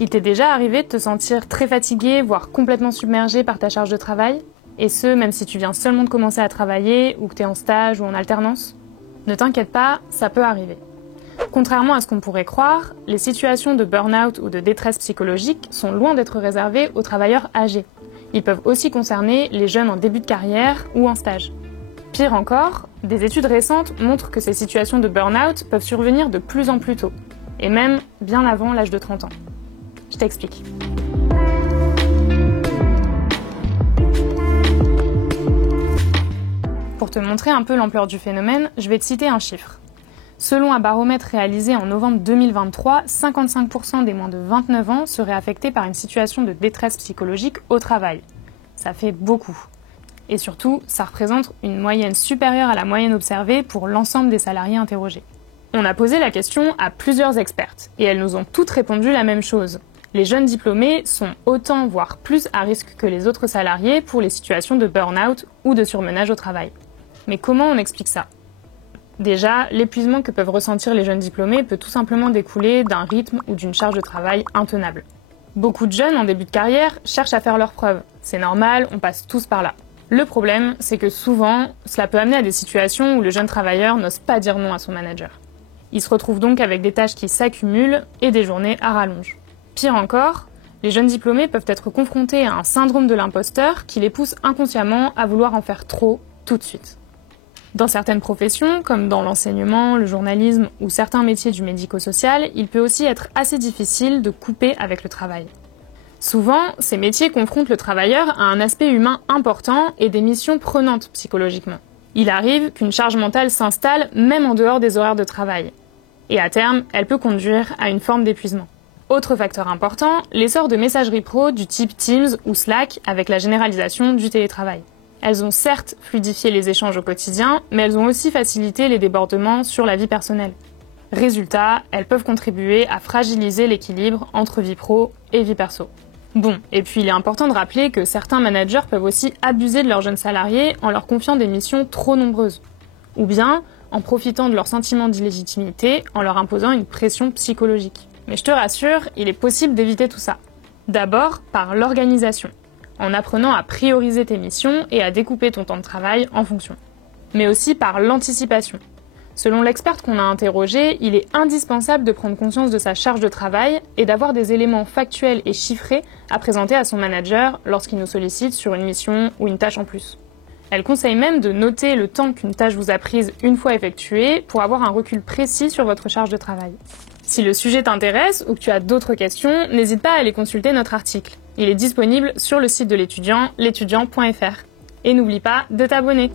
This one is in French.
Il t'est déjà arrivé de te sentir très fatigué, voire complètement submergé par ta charge de travail? Et ce, même si tu viens seulement de commencer à travailler, ou que tu es en stage ou en alternance? Ne t'inquiète pas, ça peut arriver. Contrairement à ce qu'on pourrait croire, les situations de burn-out ou de détresse psychologique sont loin d'être réservées aux travailleurs âgés. Ils peuvent aussi concerner les jeunes en début de carrière ou en stage. Pire encore, des études récentes montrent que ces situations de burn-out peuvent survenir de plus en plus tôt, et même bien avant l'âge de 30 ans. Je t'explique. Pour te montrer un peu l'ampleur du phénomène, je vais te citer un chiffre. Selon un baromètre réalisé en novembre 2023, 55% des moins de 29 ans seraient affectés par une situation de détresse psychologique au travail. Ça fait beaucoup. Et surtout, ça représente une moyenne supérieure à la moyenne observée pour l'ensemble des salariés interrogés. On a posé la question à plusieurs expertes, et elles nous ont toutes répondu la même chose. Les jeunes diplômés sont autant, voire plus à risque que les autres salariés pour les situations de burn-out ou de surmenage au travail. Mais comment on explique ça? Déjà, l'épuisement que peuvent ressentir les jeunes diplômés peut tout simplement découler d'un rythme ou d'une charge de travail intenable. Beaucoup de jeunes en début de carrière cherchent à faire leurs preuves. C'est normal, on passe tous par là. Le problème, c'est que souvent, cela peut amener à des situations où le jeune travailleur n'ose pas dire non à son manager. Il se retrouve donc avec des tâches qui s'accumulent et des journées à rallonge. Pire encore, les jeunes diplômés peuvent être confrontés à un syndrome de l'imposteur qui les pousse inconsciemment à vouloir en faire trop tout de suite. Dans certaines professions, comme dans l'enseignement, le journalisme ou certains métiers du médico-social, il peut aussi être assez difficile de couper avec le travail. Souvent, ces métiers confrontent le travailleur à un aspect humain important et des missions prenantes psychologiquement. Il arrive qu'une charge mentale s'installe même en dehors des horaires de travail. Et à terme, elle peut conduire à une forme d'épuisement. Autre facteur important, l'essor de messageries pro du type Teams ou Slack avec la généralisation du télétravail. Elles ont certes fluidifié les échanges au quotidien, mais elles ont aussi facilité les débordements sur la vie personnelle. Résultat, elles peuvent contribuer à fragiliser l'équilibre entre vie pro et vie perso. Bon, et puis il est important de rappeler que certains managers peuvent aussi abuser de leurs jeunes salariés en leur confiant des missions trop nombreuses. Ou bien en profitant de leur sentiment d'illégitimité en leur imposant une pression psychologique. Mais je te rassure, il est possible d'éviter tout ça. D'abord, par l'organisation, en apprenant à prioriser tes missions et à découper ton temps de travail en fonction. Mais aussi par l'anticipation. Selon l'experte qu'on a interrogée, il est indispensable de prendre conscience de sa charge de travail et d'avoir des éléments factuels et chiffrés à présenter à son manager lorsqu'il nous sollicite sur une mission ou une tâche en plus. Elle conseille même de noter le temps qu'une tâche vous a prise une fois effectuée pour avoir un recul précis sur votre charge de travail. Si le sujet t'intéresse ou que tu as d'autres questions, n'hésite pas à aller consulter notre article. Il est disponible sur le site de l'étudiant, l'étudiant.fr. Et n'oublie pas de t'abonner.